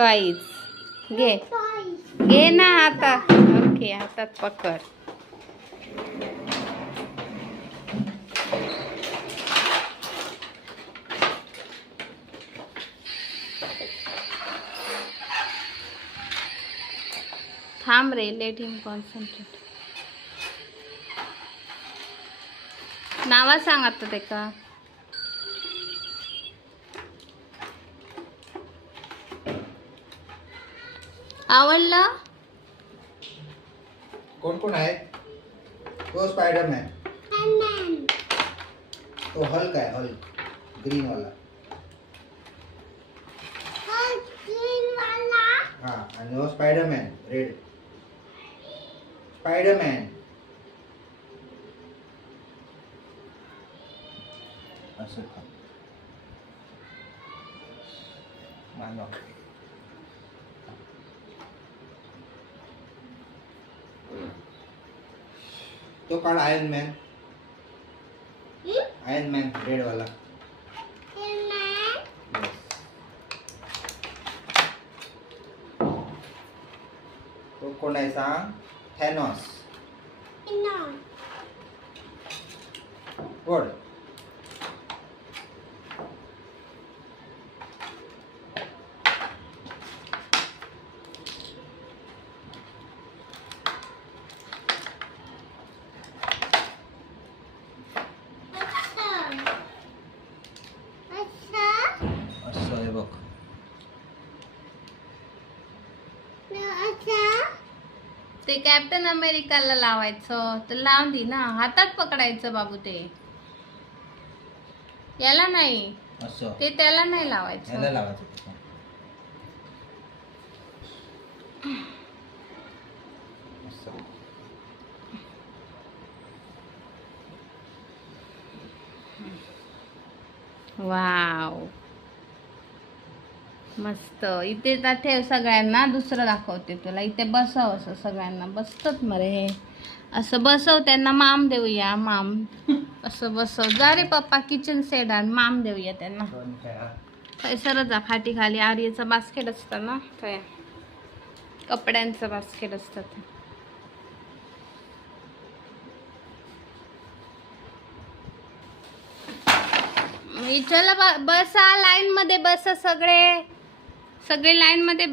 Toys घे घे ना आता ओके हातात पकड थांब रे लेट हिम कॉन्सन्ट्रेट नावा सांग आता ते का आवडलं? कोण कोण आहे? तो स्पायडरमॅन. तो हल्क आहे हल्क. ग्रीन वाला हा आणि हो स्पायडरमॅन रेड. स्पायडरमॅन. असं. खा मानव. तो काढ iron man iron man red वाला. Yes. तो कोण आहे सांग? थॅनॉस कोण असं आहे बघ ते कॅप्टन अमेरिकाला लावायचं. तर लावून दे ना. हातात पकडायचं बाबू ते. याला नाही. असं. ते त्याला नाही याला लावायचं लावायचं. असं. वाव. मस्त. इथे तर ठेव सगळ्यांना दुसरं दाखवते तुला. इथे बसव असं सगळ्यांना. बसतात मरे हे. असं बसव त्यांना माम देऊया माम. असं बसव. जा रे पप्पा किचन सेट आण. माम देऊया त्यांना. दोन सरच जा फाटी खाली. आर्यचं बास्केट असतं ना? थंय कपड्यांचं बास्केट असतं ते. चला बसा. लाईन मध्ये बसा सगळे. सगळे लाईनमध्ये